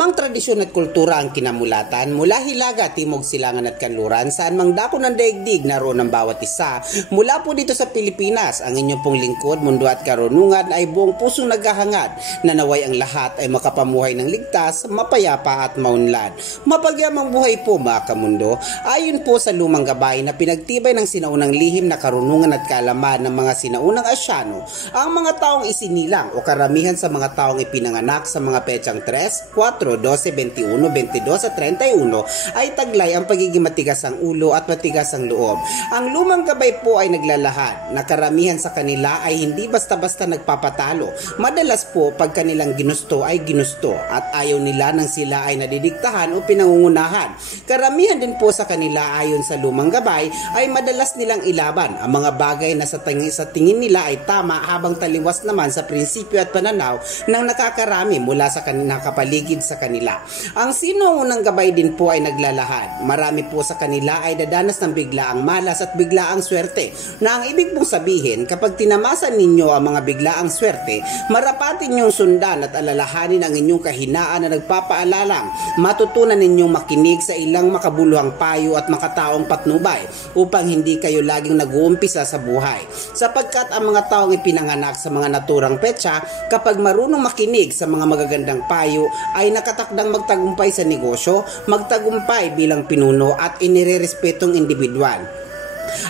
Anumang tradisyon at kultura ang kinamulatan mula Hilaga, Timog, Silangan at Kanluran, saan mang dako ng daigdig naroon ang bawat isa. Mula po dito sa Pilipinas, ang inyong pong lingkod, mundo at karunungan ay buong pusong naghahangad na naway ang lahat ay makapamuhay ng ligtas, mapayapa at maunlad. Mapagyamang buhay po mga kamundo. Ayon po sa lumang gabay na pinagtibay ng sinaunang lihim na karunungan at kaalaman ng mga sinaunang Asyano, ang mga taong isinilang o karamihan sa mga taong ipinanganak sa mga petsang 3, 4, 12, 21, 22 at 31 ay taglay ang pagiging matigas ang ulo at matigas ang loob. Ang lumang gabay po ay naglalahad na karamihan sa kanila ay hindi basta-basta nagpapatalo. Madalas po pag kanilang ginusto ay ginusto at ayaw nila nang sila ay nadidiktahan o pinangungunahan. Karamihan din po sa kanila ayon sa lumang gabay ay madalas nilang ilaban ang mga bagay na sa tingin nila ay tama habang taliwas naman sa prinsipyo at pananaw ng nakakarami mula sa nakapaligid sa kanila. Ang sinuunang gabay din po ay naglalahad. Marami po sa kanila ay dadanas ng biglaang malas at biglaang swerte, na ang ibig pong sabihin kapag tinamasan ninyo ang mga biglaang swerte, marapatin ninyong sundan at alalahanin ang inyong kahinaan na nagpapaalalang matutunan ninyong makinig sa ilang makabuluhang payo at makataong patnubay upang hindi kayo laging nag-uumpisa sa buhay. Sapagkat ang mga taong ipinanganak sa mga naturang petsa, kapag marunong makinig sa mga magagandang payo ay nakatakdang magtagumpay sa negosyo, magtagumpay bilang pinuno at inirerespetong individual.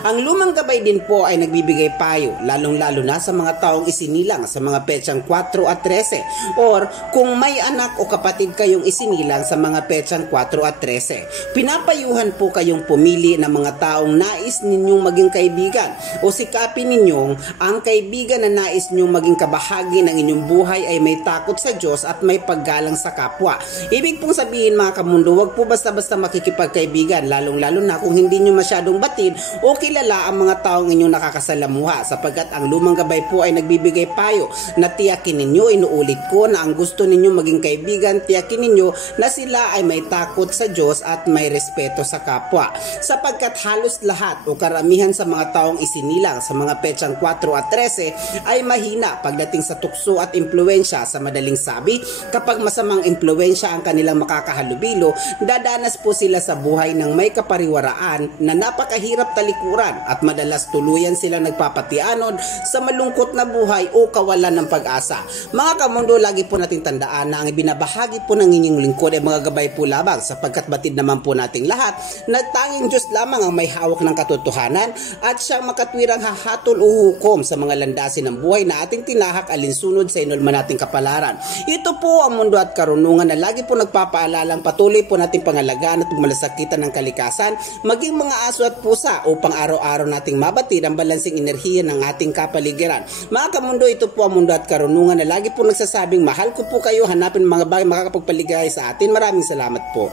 Ang lumang gabay din po ay nagbibigay payo, lalong-lalo na sa mga taong isinilang sa mga petsang 4 at 13 or kung may anak o kapatid kayong isinilang sa mga petsang 4 at 13. Pinapayuhan po kayong pumili ng mga taong nais ninyong maging kaibigan o sikapin ninyong ang kaibigan na nais ninyong maging kabahagi ng inyong buhay ay may takot sa Diyos at may paggalang sa kapwa. Ibig pong sabihin mga kamundo, wag po basta-basta makikipagkaibigan, lalong-lalo na kung hindi nyo masyadong batid o kilala ang mga taong inyong nakakasalamuha, sapagkat ang lumang gabay po ay nagbibigay payo na tiyakin ninyo, inuulit ko, na ang gusto ninyo maging kaibigan, tiyakin ninyo na sila ay may takot sa Diyos at may respeto sa kapwa, sapagkat halos lahat o karamihan sa mga taong isinilang sa mga petsang 4 at 13 ay mahina pagdating sa tukso at impluensya. Sa madaling sabi, kapag masamang impluensya ang kanilang makakahalubilo, dadanas po sila sa buhay ng may kapariwaraan na napakahirap talikuran at madalas tuluyan silang nagpapatianod sa malungkot na buhay o kawalan ng pag-asa. Mga kamundo, lagi po nating tandaan na ang ibinabahagi po ng inyong lingkod ay mga gabay po labang, sapagkat batid naman po nating lahat na tanging Diyos lamang ang may hawak ng katotohanan at siyang makatwirang hahatol o hukom sa mga landasin ng buhay na ating tinahak alinsunod sa inulman nating kapalaran. Ito po ang mundo at karunungan na lagi po nagpapaalalang patuloy po nating pangalagaan at pagmalasakitan ng kalikasan, maging mga aso at pusa upang araw-araw nating mabatid ang balansing enerhiya ng ating kapaligiran. Mga kamundo, ito po ang mundo at karunungan na lagi po nagsasabing mahal ko po kayo, hanapin mga bagay makakapagpaligay sa atin. Maraming salamat po.